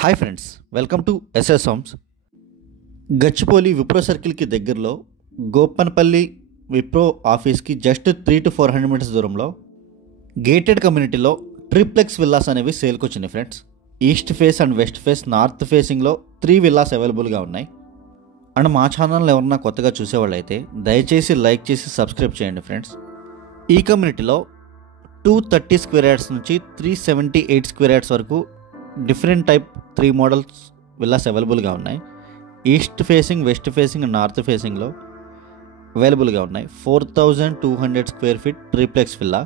Hi friends, welcome to SS homes. Gachibowli Wipro సర్కిల్కి దగ్గరలో Gopanpalli Wipro ఆఫీస్కి జస్ట్ 300 to 400 మీటర్స్ దూరంలో గేటెడ్ కమ్యూనిటీలో ట్రిప్లెక్స్ విల్లాస్ అనేవి సేల్కి వచ్చినాయి friends. East face and west face north ఫేసింగ్లో 3 విల్లాస్ అవైలబుల్గా ఉన్నాయి. అండ్ మా ఛానల్ ఎవరన్నా కొత్తగా చూసేవాళ్ళు అయితే దయచేసి లైక్ చేసి సబ్స్క్రైబ్ చేయండి ఫ్రెండ్స్. ఈ కమ్యూనిటీలో 230 స్క్వేర్ యార్డ్స్ నుంచి 378 స్క్వేర్ యార్డ్స్ వరకు డిఫరెంట్ టైప్ 3 మోడల్స్ విల్లాస్ అవైలబుల్గా ఉన్నాయి. East facing, west facing and north ఫేసింగ్లో అవైలబుల్గా ఉన్నాయి. 4200 square feet triplex villa.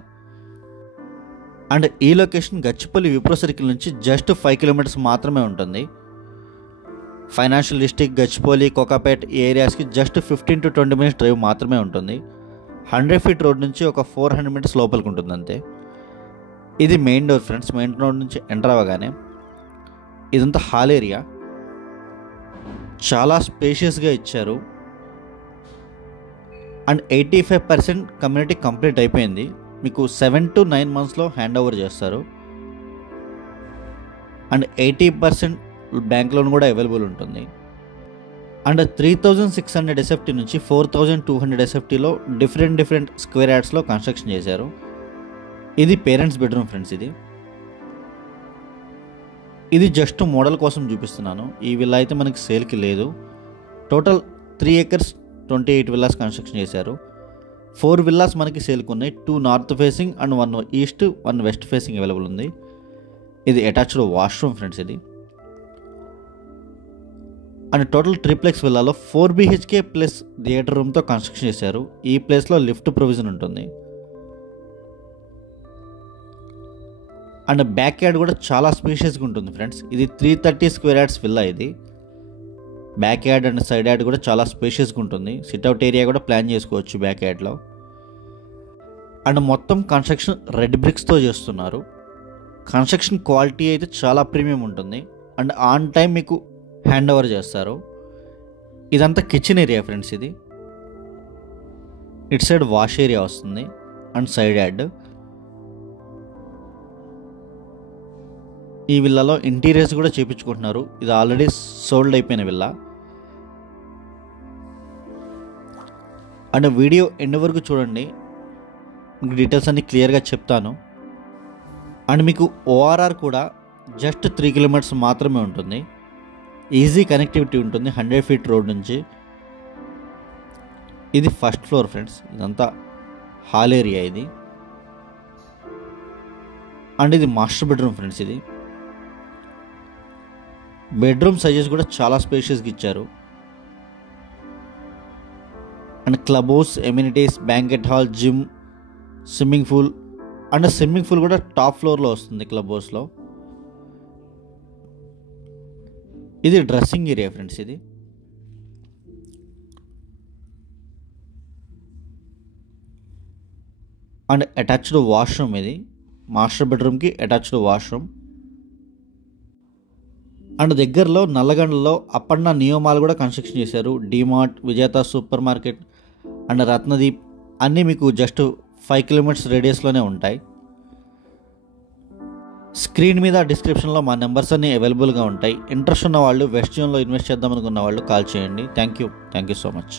And ఈ లొకేషన్ గచ్చిపల్లి విప్రో సర్కిల్ నుంచి జస్ట్ 5 కిలోమీటర్స్ మాత్రమే ఉంటుంది. ఫైనాన్షియల్ డిస్ట్రిక్ట్, గచ్చిపల్లి, కోకాపేట్ ఈ ఏరియాస్కి జస్ట్ 15 to 20 మినిట్స్ డ్రైవ్ మాత్రమే ఉంటుంది. 100 ఫీట్ రోడ్ నుంచి ఒక 400 మీటర్స్ లోపలికి ఉంటుంది అంతే. ఇది main door friends. Main door నుంచి ఎంటర్ అవ్వగానే ఇదంతా హాల్ ఏరియా, చాలా స్పేషియస్గా ఇచ్చారు. అండ్ 85% కమ్యూనిటీ కంప్లీట్ అయిపోయింది. మీకు 7 to 9 మంత్స్లో హ్యాండ్ ఓవర్ చేస్తారు. అండ్ 80% బ్యాంక్ లోన్ కూడా అవైలబుల్ ఉంటుంది. అండ్ 3600 ఎస్ఎఫ్టీ నుంచి 4200 ఎస్ఎఫ్టీలో డిఫరెంట్ స్క్వేర్ యార్డ్స్లో కన్స్ట్రక్షన్ చేశారు. ఇది పేరెంట్స్ బెడ్రూమ్ ఫ్రెండ్స్. ఇది జస్ట్ మోడల్ కోసం చూపిస్తున్నాను. ఈ విల్లా అయితే మనకి సేల్కి లేదు. టోటల్ 3 acres 28 విల్లాస్ కన్స్ట్రక్షన్ చేశారు. 4 విల్లాస్ మనకి సేల్కి ఉన్నాయి. 2 north facing and 1 east 1 west facing available ఉంది. ఇది అటాచ్డ్ వాష్రూమ్ ఫ్రెండ్స్. ఇది అండ్ టోటల్ ట్రిప్లెక్స్ విల్లాలో 4 BHK ప్లస్ థియేటర్ రూమ్తో కన్స్ట్రక్షన్ చేశారు. ఈ ప్లేస్లో లిఫ్ట్ ప్రొవిజన్ ఉంటుంది. అండ్ బ్యాక్ యార్డ్ కూడా చాలా స్పేషియస్గా ఉంటుంది ఫ్రెండ్స్. ఇది 330 స్క్వేర్ యార్డ్స్ విల్లా. ఇది back yard and side yard కూడా చాలా స్పేషియస్గా ఉంటుంది. సిట్అవుట్ ఏరియా కూడా ప్లాన్ చేసుకోవచ్చు బ్యాక్ యార్డ్లో. అండ్ మొత్తం కన్స్ట్రక్షన్ రెడ్ బ్రిక్స్తో చేస్తున్నారు. కన్స్ట్రక్షన్ క్వాలిటీ అయితే చాలా ప్రీమియం ఉంటుంది. అండ్ ఆన్ టైం మీకు హ్యాండ్ ఓవర్ చేస్తారు. ఇదంతా కిచెన్ ఏరియా ఫ్రెండ్స్. ఇది ఇటు సైడ్ వాష్ ఏరియా వస్తుంది అండ్ సైడ్ యార్డ్. ఈ విల్లాలో ఇంటీరియర్స్ కూడా చేయించుకుంటున్నారు. ఇది ఆల్రెడీ సోల్డ్ అయిపోయిన విల్లా. అండ్ వీడియో ఎండ్ వరకు చూడండి, మీకు డీటెయిల్స్ అన్నీ క్లియర్గా చెప్తాను. అండ్ మీకు ORR కూడా జస్ట్ 3 కిలోమీటర్స్ మాత్రమే ఉంటుంది. ఈజీ కనెక్టివిటీ ఉంటుంది 100 ఫీట్ రోడ్ నుంచి. ఇది ఫస్ట్ ఫ్లోర్ ఫ్రెండ్స్. ఇదంతా హాల్ ఏరియా ఇది. అండ్ ఇది మాస్టర్ బెడ్రూమ్ ఫ్రెండ్స్. ఇది బెడ్రూమ్ సైజెస్ కూడా చాలా స్పేషియస్గా ఇచ్చారు. And club house, amenities, banquet hall, gym, swimming pool. And swimming pool కూడా టాప్ ఫ్లోర్లో వస్తుంది క్లబ్ హౌస్లో. ఇది డ్రెస్సింగ్ ఏరియా ఫ్రెండ్స్. ఇది అండ్ అటాచ్డ్ వాష్రూమ్. ఇది మాస్టర్ బెడ్రూమ్కి అటాచ్డ్ వాష్రూమ్. అండ్ దగ్గరలో నల్లగండలో అప్పన్న నియోమాలు కూడా కన్స్ట్రక్షన్ చేశారు. డిమార్ట్, విజేత సూపర్ మార్కెట్ అండ్ రత్నదీప్ అన్నీ మీకు జస్ట్ 5 కిలోమీటర్స్ రేడియస్లోనే ఉంటాయి. స్క్రీన్ మీద డిస్క్రిప్షన్లో మా నెంబర్స్ అన్నీ అవైలబుల్గా ఉంటాయి. ఇంట్రెస్ట్ ఉన్న వాళ్ళు, వెస్ట్ జోన్లో ఇన్వెస్ట్ చేద్దాం అనుకున్న వాళ్ళు కాల్ చేయండి. Thank you so much.